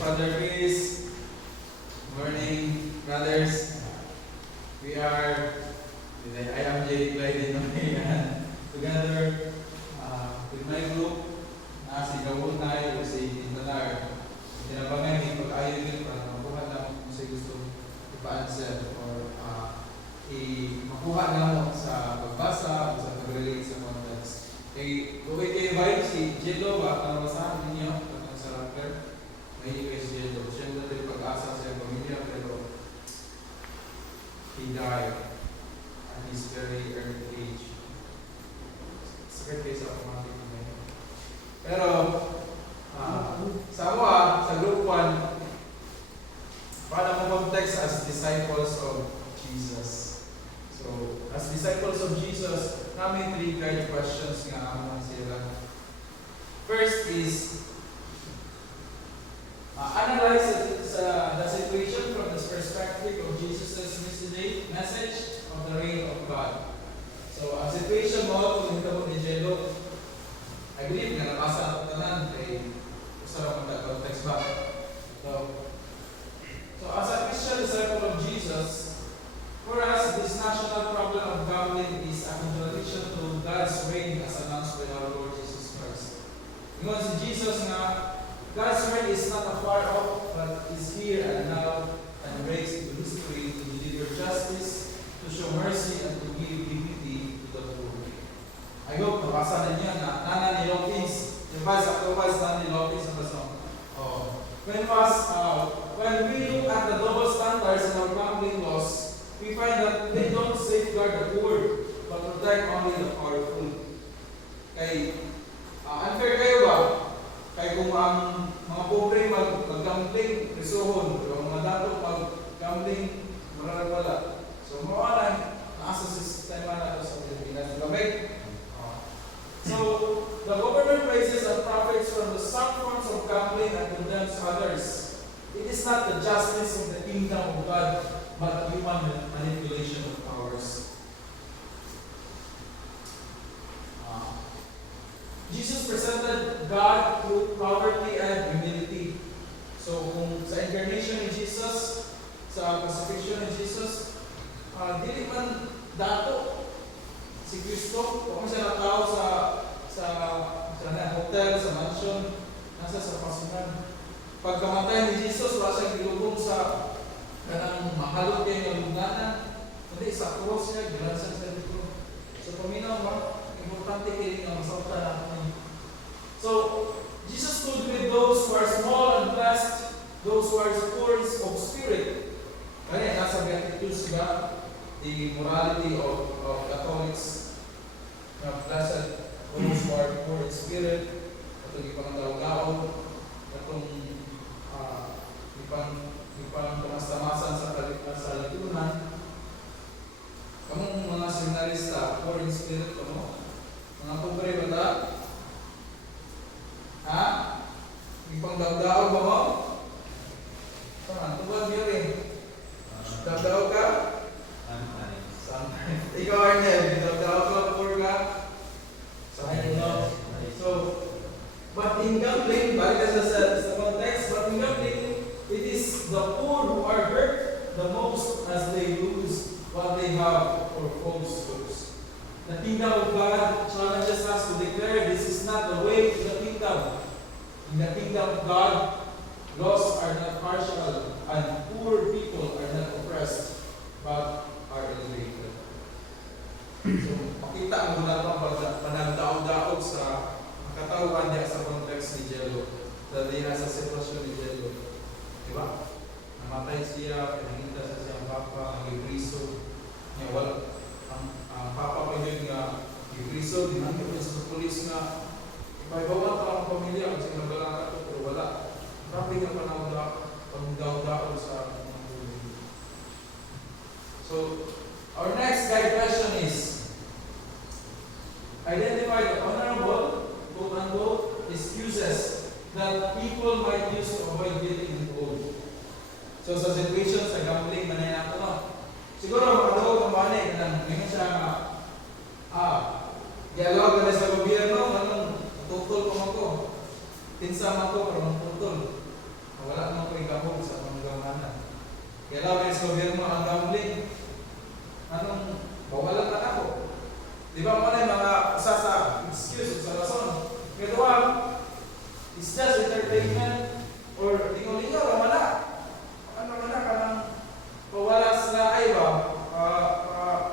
Father Chris. Good morning, brothers. We are, I am Jay Clyde together with my group na si Gawon Nay o si Intanar. Tinabangan yung pag-ayon yun para makuha na kung sa gusto ipa-answer or makuha na mo sa pagbasa o sa pag-relate sa context. Kung i-invite si Jello, baka nabasahan ninyo at sa rapper. May US Jello. Siya natin pag-asa sa pamilya pero he died at his very early age. Sakit kayo sa pamilya niya. Pero sa group 1, para mo context as disciples of Jesus. So, as disciples of Jesus, namin 3 kind of questions nga among sila. First is, analyze the situation from the perspective of Jesus' message of the reign of God. So, ang situation mo, kung ito mo ni Jello, I believe na nabasa ang tanan kay usara mag-context ba. So, as a Christian disciple of Jesus, for us, this national problem of gambling is a contradiction to God's reign as announced by our Lord Jesus Christ. Ingon si Jesus nga, God's reign is not afar off, but is here and now, and breaks into history to deliver justice, to show mercy, and to give dignity to the poor. I hope nabasa na niya na Nana ni Lopez, yung Vice Nana ni Lopez ang basa. When we look at the double standards in our gambling laws, we find that they don't safeguard the poor, but protect only the powerful. Kay unfair kayo ba? Kaya kung ang mga pobre mag-gambling, risuhon. Pero ang mga dato mag-gambling, wala. So, mawala, naasa sa sistema na ito sa Pilipinas. Lamig. So, the government praises and profits from the some forms of gambling and condemns others. It is not the justice of the kingdom of God, but human manipulation of powers. Jesus presented God through poverty and humility. So, kung sa incarnation ni Jesus, sa crucifixion ni Jesus, dili man dato si Kristo, kung siya natao sa hotel, sa mansion, nasa sa pasungan. Pagkamatay ni Jesus, wala siyang gilubong sa kanang mahalot kayo ng lugnanan, kundi sa cross niya, gilansan sa dito. So, paminaw ba? Importante kayo nga masauta natin. So, Jesus stood with those who are small and blessed, those who are poor of spirit. Kaya nasa Beatitudes ba, the morality of Catholics, na blessed those who are poor in spirit, itong ipangalaw-law, itong ipang-tamastamasan sa litunan. Kamong mga seminarista, poor in spirit, mga pobre ba ta? Ha? Ipang-daw-daw ba mo? Tubad niyo rin. Daw-daw ka? Sometimes. Ikaw, Arnel, daw-daw ka, poor ka? I don't know. So, but in gambling, balik sa context, but in gambling, it is the poor who are hurt the most as they lose what they have or falsehoods. The kingdom of God challenges us to declare this is not the way to the kingdom. In the kingdom of God, laws are not partial and poor people are not oppressed, but are elevated. So, makita mo na ito panagdaog-daog sa katawan niya sa context ni Jello. Dahil nasa sitwasyon ni Jello. Diba? Namatay siya, pinangita sa siyang papa, nag-ibriso. Ang papa pa yun nga, nag-ibriso, dinangit niya sa polis nga, iba-iba pa ang pamilya, kasi nabalaka ito, pero wala. Grabe nga panagdaog-daog sa mga tuloy. So, our next guide question is, identify the honorable, quote-unquote, excuses that people might use to avoid getting involved. So, sa situation sa gambling, manay na ito, siguro, makadawag ang manay, ngayon siya dialog ka na sa gobyerno, tutol ko mo ko. Pinsama ko, pero tutol. Wala entertainment or lingaw-lingaw ra wala. Ano man ka nang mawala sila ay ba?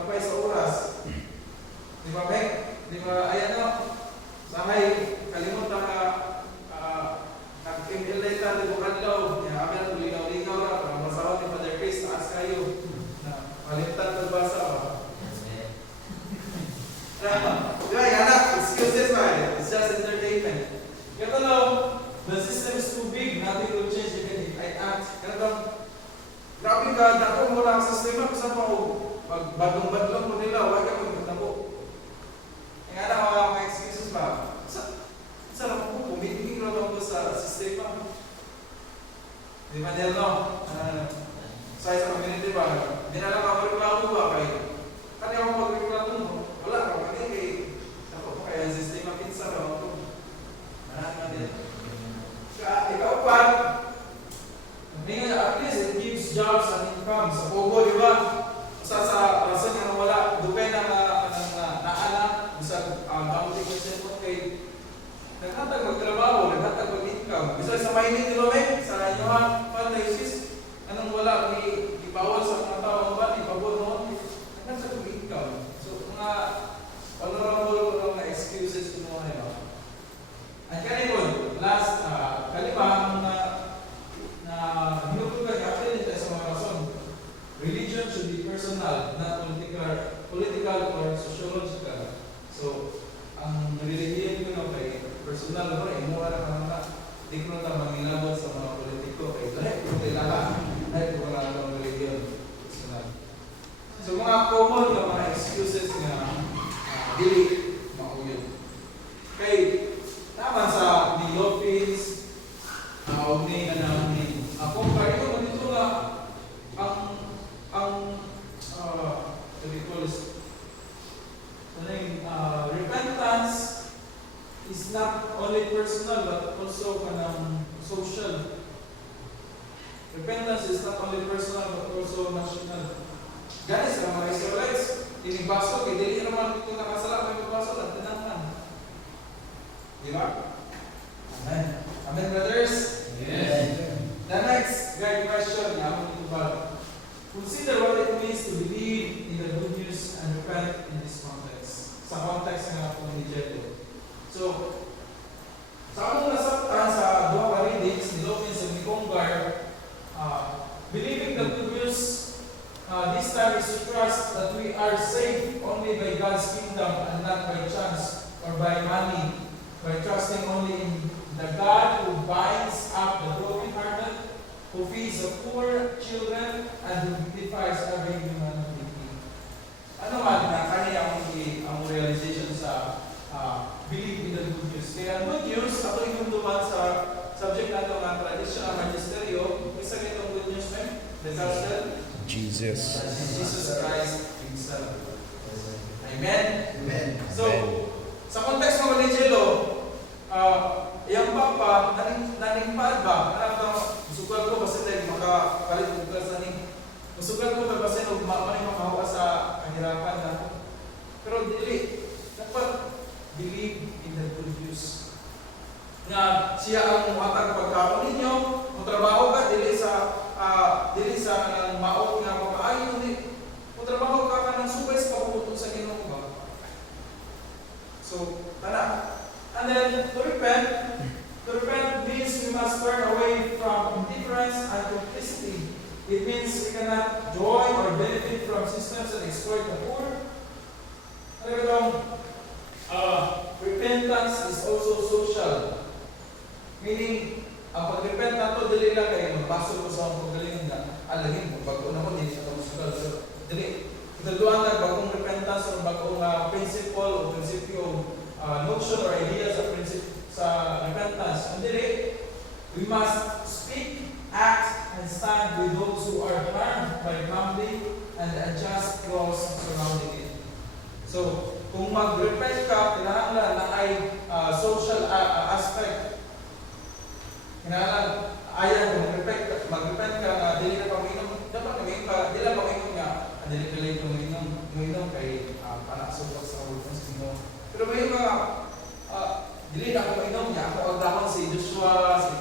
Lapay sa oras. Di ba, Mek? Di ba, ayan o. Sahay, kalimutan ka nag-email later, di ba kadlaw? Kaya kami na lingaw-lingaw ra. Para masawa ni Father Chris, taas kayo. Kalimutan ka basa ba? Di ba, yan na. Excuses ba? It's just entertainment. Kaya talaw, the system is too big. Nothing will change even if I act. Kaya talaw, grabe ka, dako mo lang sa sistema. Kung saan pa ako, badong-badlong mo nila, huwag ka magdabo. Kaya na, mga excuses ba? Saan ako po, kumibiging lang ako sa sistema. Di ba, Del, no? Sa community ba? Hindi na lang ako reklamo ba kayo? Kaya ako mag-reklamo mo. Wala ka, kaya ako pa kaya ang sistema pinsa ba ako? Marami din. Ikaw pa, at least it gives jobs and income. Sa Pogo, di ba? Sa rason nga wala, dupay na naana, sa bounty question mo kay naghatag magtrabaho, naghatag mag-income. Bisa sa mainit, di ba, Mek? Sa inyo ha, panlaysis, anong wala, ibawal sa mga tao ba, ibabot mo, naghatag mag-income. So, mga honorable na excuses ko mo ngayon. Ang kanipon, last, kalimang na hinutugan natin tayo sa mga rason. Religion should be personal, not political or sociological. So, ang religion ko na kay personal mo, imuha na kanana. Di ko na mangilabot sa mga politiko. Kaya lahat ko kailangan. Lahat ko kailangan ng religion. Personal. So, mga common na mga excuses nga dili mauyod. Kay naman sa Philippines, ni na namin. Kung kayo mo dito nga, repentance is not only personal but also social. Repentance is not only personal but also national. Guys, sa mga Israelites, inigbaso, kaya dili naman ito nakasala, may magbaso lang, tinangan. Di ba? Amen. Amen, brothers? Yes. The next guide question, consider what it means to believe in the good news and repent in this context. Sa context nga po ni Jeto. So, sa among nasabtan sa duha ka readings ni Lopez and ni Congar, believing the good news this time is to trust that we are saved only by God's kingdom and not by chance or by money, by trusting only in the God who binds up the brokenhearted, who feeds the poor children, and who beautifies every human being. Ano man na kaniya ang realization sa believe in the good news. Kaya good news, ako yung duman sa subject natin ng traditional magisteryo, isa itong good news, man. The gospel. Jesus. Jesus Christ Himself. Amen? Amen. So, sa context ng Evangelio, yung papa, naningpad ba? Musugal ko basta tayo makapalit ko ka sa ning. Musugal ko ba basta nung makahawa sa kahirapan na. Pero dili, dapat believe in the good news. Nga siya ang muhatag pagkaon ninyo, kung trabaho ka, dili sa maot nga makaayon, kung trabaho ka ng subay sa pagpupunto sa Ginoo ba? So, tana. And then, to repent means we must turn away from indifference and complicity. It means we cannot join or benefit from systems that exploit the poor. Repentance is also social. Meaning, ang pag-repent na ito, dili lang kayo magbasol ko sa mga pagaling na alagin mo. Bago na ko, hindi sa kamusugal. So, dili. Italuan na bagong repentance o bagong principle o prinsipyo notion or ideas sa repentance. And we must speak, act, and stand with those who are harmed by family and the unjust laws surrounding it. So, kung mag-repent ka, kinahanglan na ay social aspect. Kinahanglan, ayaw kung mag-repent ka na dili na pag-inom, dapat mag-inom ka, dili na pag-inom nga, dili ka lang mag-inom kay panasubot sa ulong sa Ginoo. Pero may mga dili na ako mainom niya. Ako agdahon si Joshua, si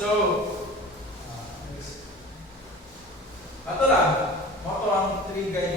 So, ato lang. Mato ang 3 guys